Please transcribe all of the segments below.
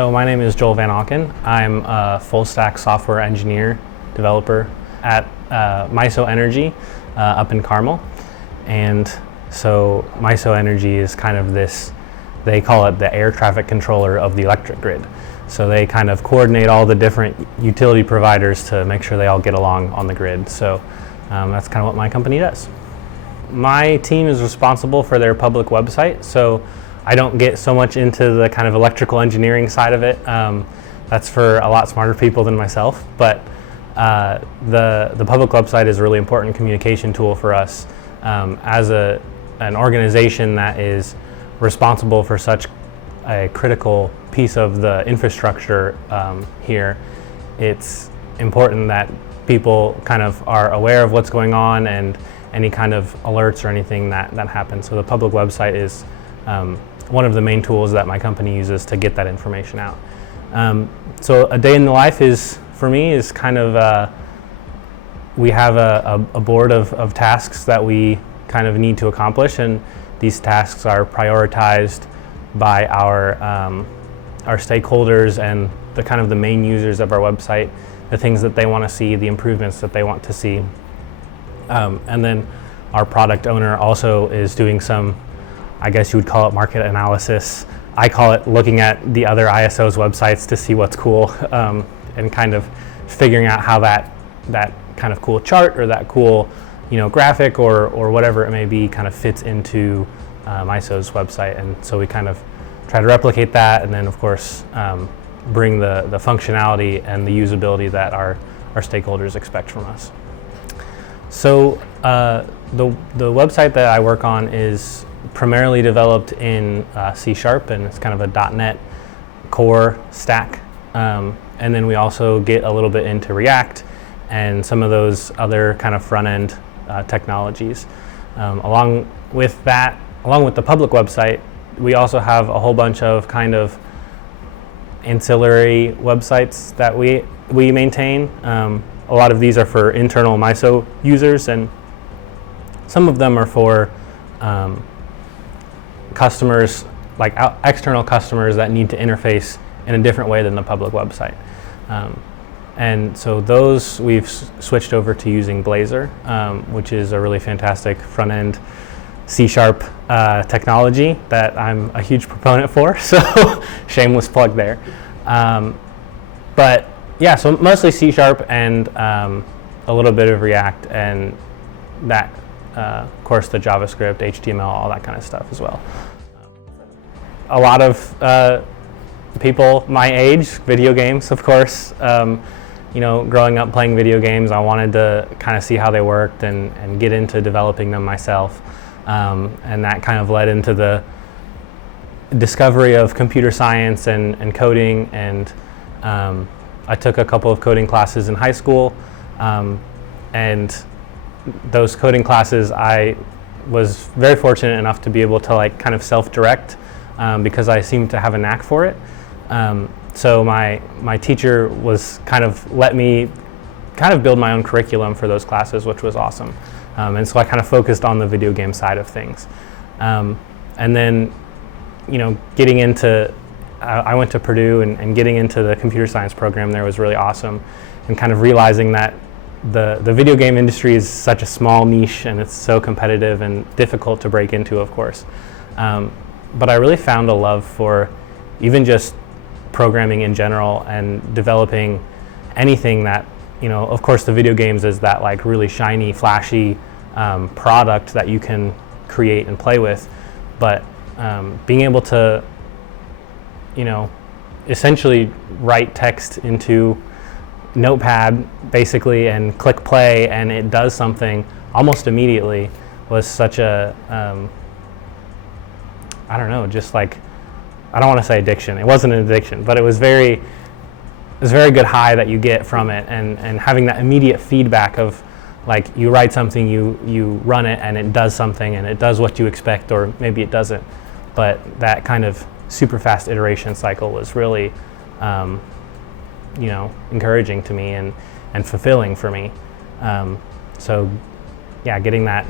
So my name is Joel Van Auken. I'm a full stack software engineer developer at MISO Energy up in Carmel. And so MISO Energy is kind of this, they call it the air traffic controller of the electric grid. So they kind of coordinate all the different utility providers to make sure they all get along on the grid. So that's kind of what my company does. My team is responsible for their public website, so I don't get so much into the kind of electrical engineering side of it. That's for a lot smarter people than myself, but the public website is a really important communication tool for us. As an organization that is responsible for such a critical piece of the infrastructure here, it's important that people kind of are aware of what's going on and any kind of alerts or anything that happens. So the public website is one of the main tools that my company uses to get that information out. So a day in the life for me is kind of, we have a board of tasks that we kind of need to accomplish, and these tasks are prioritized by our stakeholders and the kind of the main users of our website, the things that they want to see, the improvements that they want to see. And then our product owner also is doing some, I guess you would call it market analysis. I call it looking at the other ISO's websites to see what's cool, and kind of figuring out how that kind of cool chart or that cool, graphic or whatever it may be kind of fits into MISO's website. And so we kind of try to replicate that, and then of course bring the functionality and the usability that our stakeholders expect from us. So the website that I work on is primarily developed in C#, and it's kind of a .NET core stack. And then we also get a little bit into React and some of those other kind of front-end technologies. Along with the public website, we also have a whole bunch of kind of ancillary websites that we maintain. A lot of these are for internal MISO users, and some of them are for customers, like external customers that need to interface in a different way than the public website. And so those we've switched over to using Blazor, which is a really fantastic front-end C# technology that I'm a huge proponent for, so shameless plug there. But yeah, so mostly C# and a little bit of React, and that, of course, the JavaScript, HTML, all that kind of stuff as well. A lot of people my age, video games, of course. Growing up playing video games, I wanted to kind of see how they worked and get into developing them myself. And that kind of led into the discovery of computer science and coding, and I took a couple of coding classes in high school, and those coding classes I was very fortunate enough to be able to kind of self-direct because I seemed to have a knack for it. So my teacher was kind of let me kind of build my own curriculum for those classes, which was awesome. And so I kind of focused on the video game side of things. And then, getting into, I went to Purdue, and getting into the computer science program there was really awesome, and kind of realizing that the video game industry is such a small niche, and it's so competitive and difficult to break into, of course. But I really found a love for even just programming in general and developing anything that, of course the video games is that really shiny, flashy product that you can create and play with, but being able to, essentially write text into Notepad basically and click play and it does something almost immediately was such a, I don't know, just I don't want to say addiction. It wasn't an addiction, but it was very good high that you get from it, and having that immediate feedback of you write something, you run it, and it does something, and it does what you expect, or maybe it doesn't. But that kind of super fast iteration cycle was really, encouraging to me and fulfilling for me. So yeah, getting that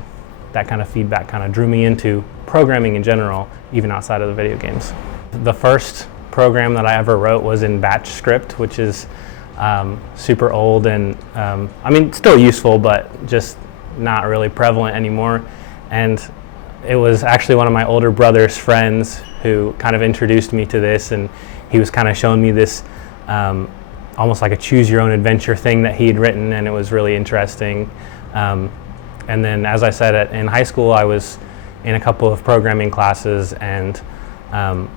kind of feedback kind of drew me into programming in general, even outside of the video games. The first program that I ever wrote was in Batch script, which is super old and I mean, still useful, but just not really prevalent anymore. And it was actually one of my older brother's friends who kind of introduced me to this, and he was kind of showing me this almost like a choose your own adventure thing that he had written, and it was really interesting. And then, as I said, in high school I was in a couple of programming classes, and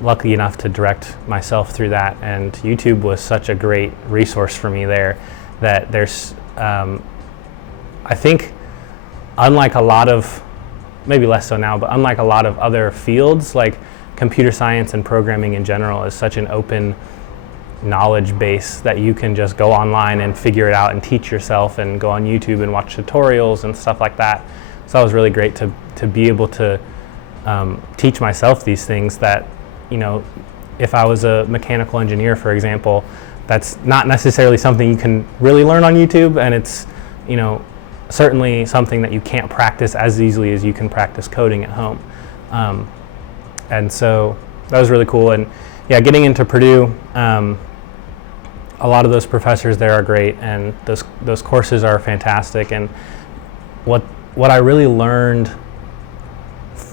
lucky enough to direct myself through that, and YouTube was such a great resource for me there that there's I think, unlike a lot of, maybe less so now, but unlike a lot of other fields, like computer science and programming in general is such an open knowledge base that you can just go online and figure it out and teach yourself, and go on YouTube and watch tutorials and stuff like that. So that was really great to be able to teach myself these things that, you know, if I was a mechanical engineer, for example, that's not necessarily something you can really learn on YouTube, and it's, you know, certainly something that you can't practice as easily as you can practice coding at home. And so that was really cool. And yeah, getting into Purdue, a lot of those professors there are great, and those courses are fantastic. And what I really learned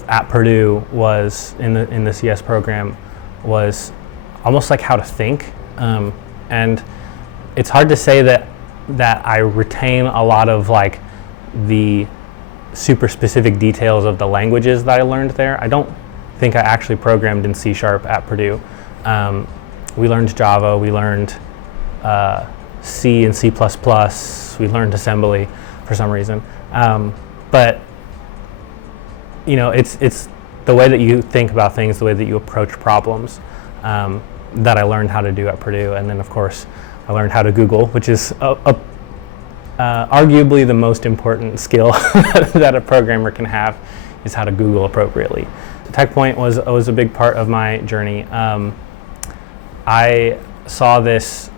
at Purdue was in the CS program was almost like how to think. And it's hard to say that I retain a lot of like the super specific details of the languages that I learned there. I don't think I actually programmed in C# at Purdue. We learned Java, we learned C and C++, we learned assembly for some reason. But you know, it's the way that you think about things, the way that you approach problems, that I learned how to do at Purdue. And then of course I learned how to Google, which is arguably the most important skill that a programmer can have, is how to Google appropriately. TechPoint was a big part of my journey. I saw this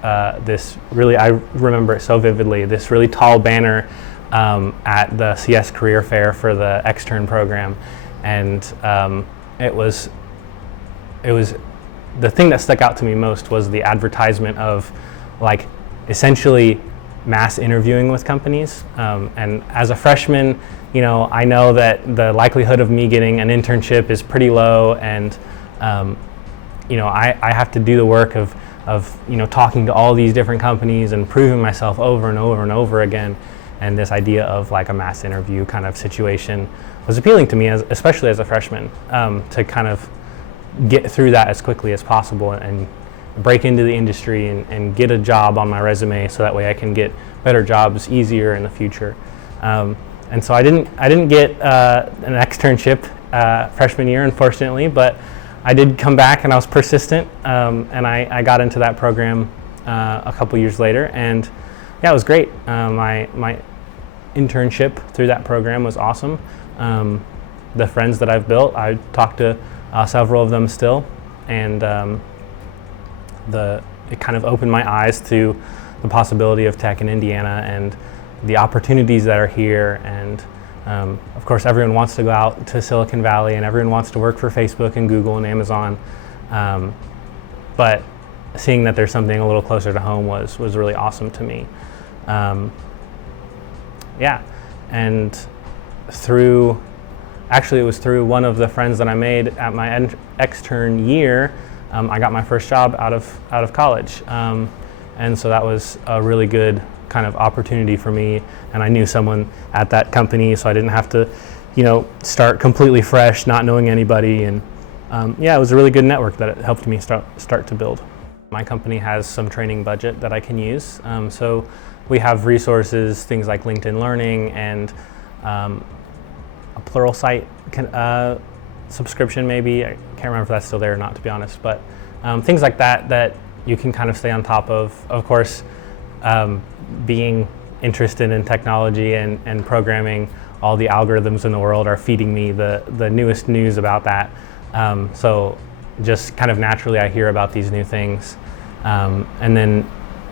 really, I remember it so vividly, this really tall banner at the CS Career Fair for the extern program, and it was the thing that stuck out to me most was the advertisement of like essentially mass interviewing with companies. And as a freshman, you know, I know that the likelihood of me getting an internship is pretty low, and you know, I have to do the work of you know, talking to all these different companies and proving myself over and over and over again. And this idea of like a mass interview kind of situation was appealing to me, especially as a freshman, to kind of get through that as quickly as possible and break into the industry and get a job on my resume, so that way I can get better jobs easier in the future. And so I didn't get an externship freshman year, unfortunately, but I did come back, and I was persistent, and I got into that program a couple years later, and yeah, it was great. My internship through that program was awesome. The friends that I've built, I talk to several of them still, and it kind of opened my eyes to the possibility of tech in Indiana and the opportunities that are here. And of course, everyone wants to go out to Silicon Valley, and everyone wants to work for Facebook and Google and Amazon. But seeing that there's something a little closer to home was really awesome to me. Yeah, and actually it was through one of the friends that I made at my extern year, I got my first job out of college. And so that was a really good kind of opportunity for me, and I knew someone at that company, so I didn't have to, you know, start completely fresh, not knowing anybody. And yeah, it was a really good network that it helped me start to build. My company has some training budget that I can use, so we have resources, things like LinkedIn Learning and a Pluralsight subscription maybe. I can't remember if that's still there or not, to be honest, but things like that you can kind of stay on top of. Of course, being interested in technology and programming, all the algorithms in the world are feeding me the newest news about that. So just kind of naturally I hear about these new things. And then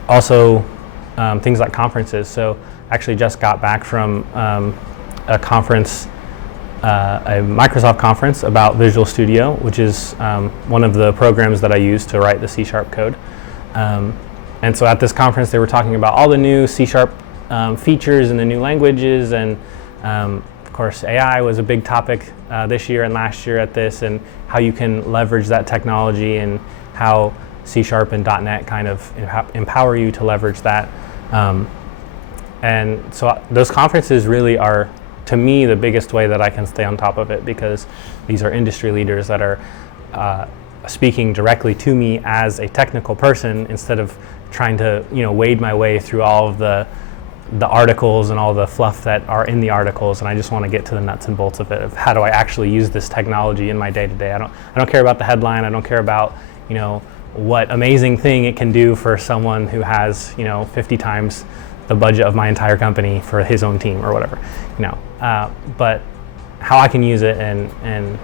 also things like conferences. So actually just got back from a conference a Microsoft conference about Visual Studio, which is one of the programs that I use to write the C# code. And so at this conference, they were talking about all the new C# features and the new languages, and of course, AI was a big topic this year and last year at this, and how you can leverage that technology and how C# and .NET kind of empower you to leverage that. And so those conferences really are, to me, the biggest way that I can stay on top of it, because these are industry leaders that are speaking directly to me as a technical person, instead of trying to wade my way through all of the articles and all the fluff that are in the articles. And I just want to get to the nuts and bolts of it, of how do I actually use this technology in my day-to-day. I don't care about the headline. I don't care about what amazing thing it can do for someone who has 50 times the budget of my entire company for his own team or whatever, but how I can use it and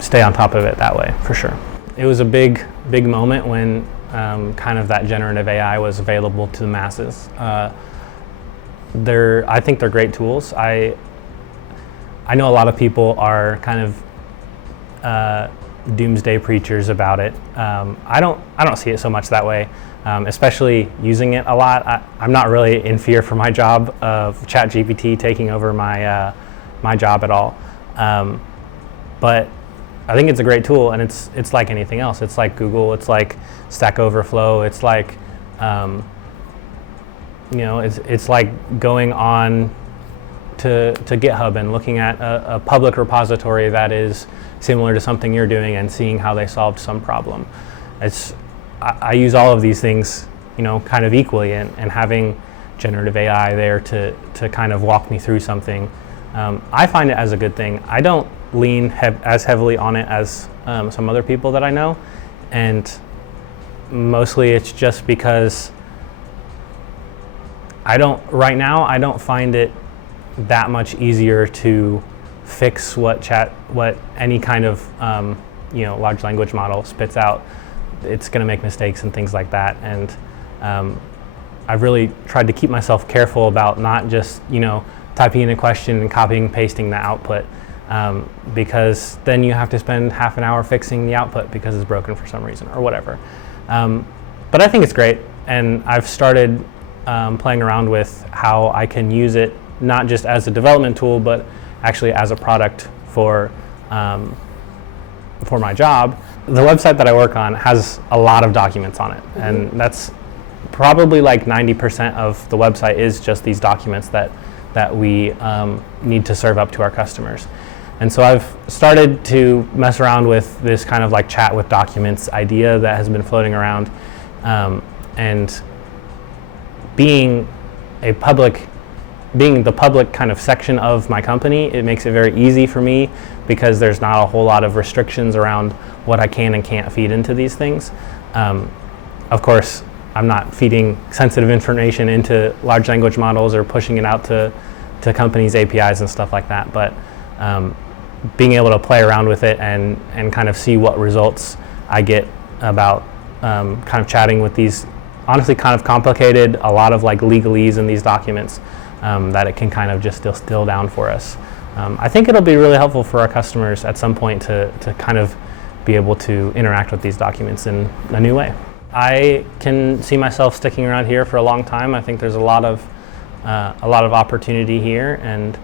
stay on top of it that way, for sure. It was a big moment when kind of that generative AI was available to the masses. I think they're great tools. I know a lot of people are kind of doomsday preachers about it. I don't see it so much that way, especially using it a lot. I'm not really in fear for my job of ChatGPT taking over my job at all. But I think it's a great tool, and it's like anything else. It's like Google. It's like Stack Overflow. It's like it's like going on to GitHub and looking at a public repository that is similar to something you're doing and seeing how they solved some problem. I use all of these things, kind of equally, and having generative AI there to kind of walk me through something, I find it as a good thing. I don't lean as heavily on it as some other people that I know, and mostly it's just because right now I don't find it that much easier to fix what any kind of large language model spits out. It's going to make mistakes and things like that, and I've really tried to keep myself careful about not just typing in a question and copying and pasting the output, because then you have to spend half an hour fixing the output because it's broken for some reason or whatever. But I think it's great, and I've started playing around with how I can use it not just as a development tool, but actually as a product for my job. The website that I work on has a lot of documents on it, and that's probably like 90% of the website is just these documents that we need to serve up to our customers. And so I've started to mess around with this kind of like chat with documents idea that has been floating around, and being the public kind of section of my company, it makes it very easy for me, because there's not a whole lot of restrictions around what I can and can't feed into these things. Of course, I'm not feeding sensitive information into large language models or pushing it out to companies' APIs and stuff like that, but being able to play around with it and kind of see what results I get about kind of chatting with these honestly kind of complicated, a lot of like legalese in these documents, that it can kind of just distill down for us. I think it'll be really helpful for our customers at some point to kind of be able to interact with these documents in a new way. I can see myself sticking around here for a long time. I think there's a lot of opportunity here, and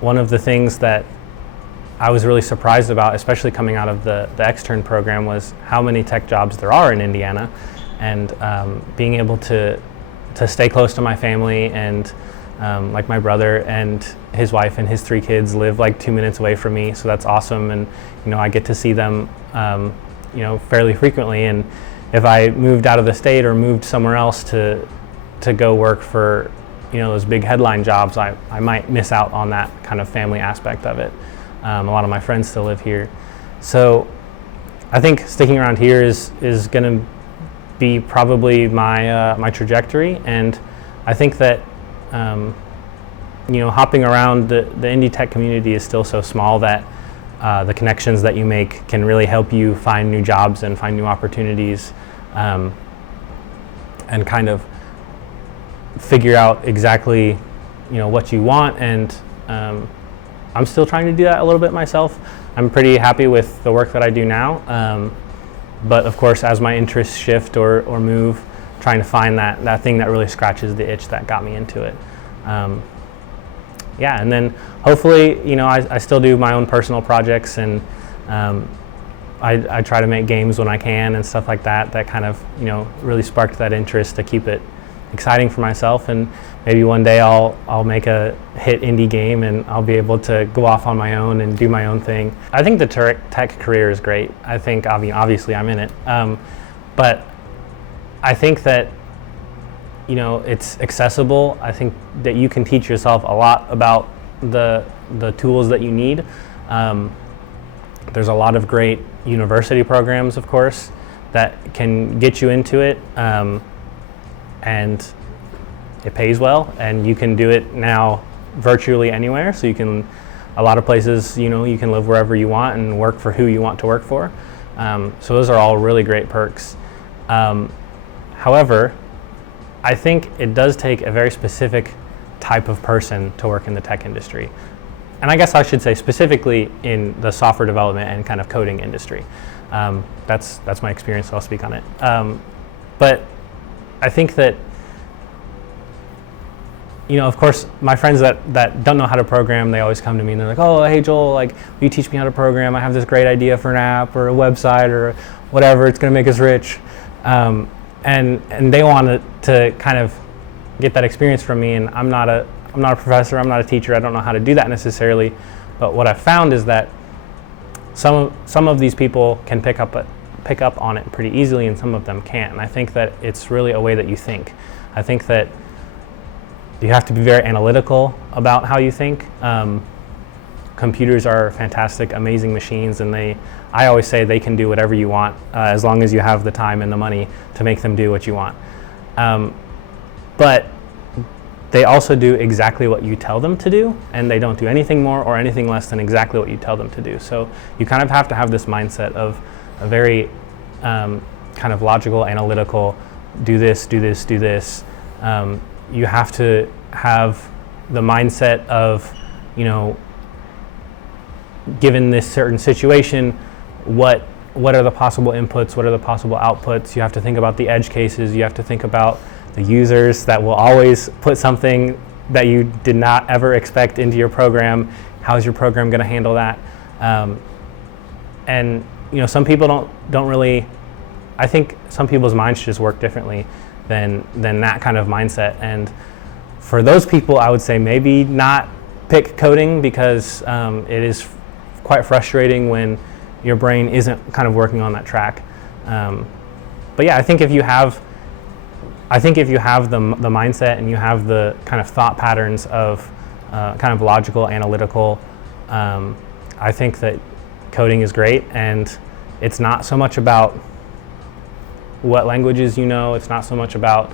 one of the things that I was really surprised about, especially coming out of the extern program, was how many tech jobs there are in Indiana, and being able to stay close to my family, and like my brother and his wife and his 3 kids live like 2 minutes away from me, so that's awesome. And I get to see them fairly frequently, and if I moved out of the state or moved somewhere else to go work for those big headline jobs, I might miss out on that kind of family aspect of it. A lot of my friends still live here, so I think sticking around here is going to be probably my trajectory. And I think that hopping around the indie tech community is still so small that the connections that you make can really help you find new jobs and find new opportunities, and kind of figure out exactly what you want. And I'm still trying to do that a little bit myself. I'm pretty happy with the work that I do now, but of course, as my interests shift or move, trying to find that thing that really scratches the itch that got me into it. Yeah, and then hopefully, I still do my own personal projects, and I try to make games when I can and stuff like that. That kind of, really sparked that interest to keep it exciting for myself. And maybe one day I'll make a hit indie game and I'll be able to go off on my own and do my own thing. I think the tech career is great. I think, obviously I'm in it, but I think that it's accessible. I think that you can teach yourself a lot about the tools that you need. There's a lot of great university programs, of course, that can get you into it, and it pays well, and you can do it now virtually anywhere. So a lot of places, you can live wherever you want and work for who you want to work for. So those are all really great perks. However, I think it does take a very specific type of person to work in the tech industry. And I guess I should say specifically in the software development and kind of coding industry. That's my experience, so I'll speak on it. But I think that, of course, my friends that don't know how to program, they always come to me and they're like, oh, hey Joel, will you teach me how to program? I have this great idea for an app or a website or whatever, it's gonna make us rich. And they want to kind of get that experience from me, and I'm not a professor, I'm not a teacher, I don't know how to do that necessarily. But what I've found is that some of these people can pick up on it pretty easily, and some of them can't. And I think that it's really a way that you think. I think that you have to be very analytical about how you think. Computers are fantastic, amazing machines, and I always say they can do whatever you want, as long as you have the time and the money to make them do what you want. But they also do exactly what you tell them to do, and they don't do anything more or anything less than exactly what you tell them to do. So you kind of have to have this mindset of a very kind of logical, analytical, do this, do this, do this. You have to have the mindset of, given this certain situation, what are the possible inputs, what are the possible outputs? You have to think about the edge cases, you have to think about the users that will always put something that you did not ever expect into your program. How's your program going to handle that? And some people don't really. I think some people's minds just work differently than that kind of mindset. And for those people, I would say maybe not pick coding, because it is quite frustrating when your brain isn't kind of working on that track. But yeah, I think if you have the mindset and you have the kind of thought patterns of kind of logical, analytical, I think that coding is great. And it's not so much about what languages it's not so much about,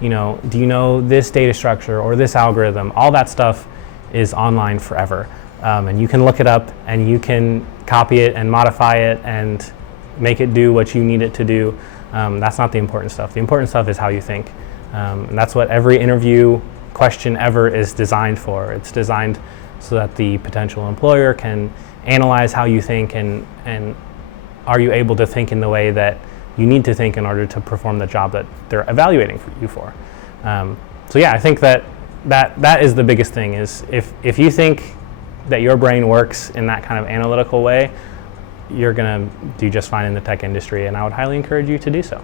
do you know this data structure or this algorithm? All that stuff is online forever. And you can look it up and you can copy it and modify it and make it do what you need it to do. That's not the important stuff. The important stuff is how you think. And that's what every interview question ever is designed for. It's designed so that the potential employer can analyze how you think, and are you able to think in the way that you need to think in order to perform the job that they're evaluating you for. So yeah, I think that is the biggest thing, is if you think that your brain works in that kind of analytical way, you're going to do just fine in the tech industry, and I would highly encourage you to do so.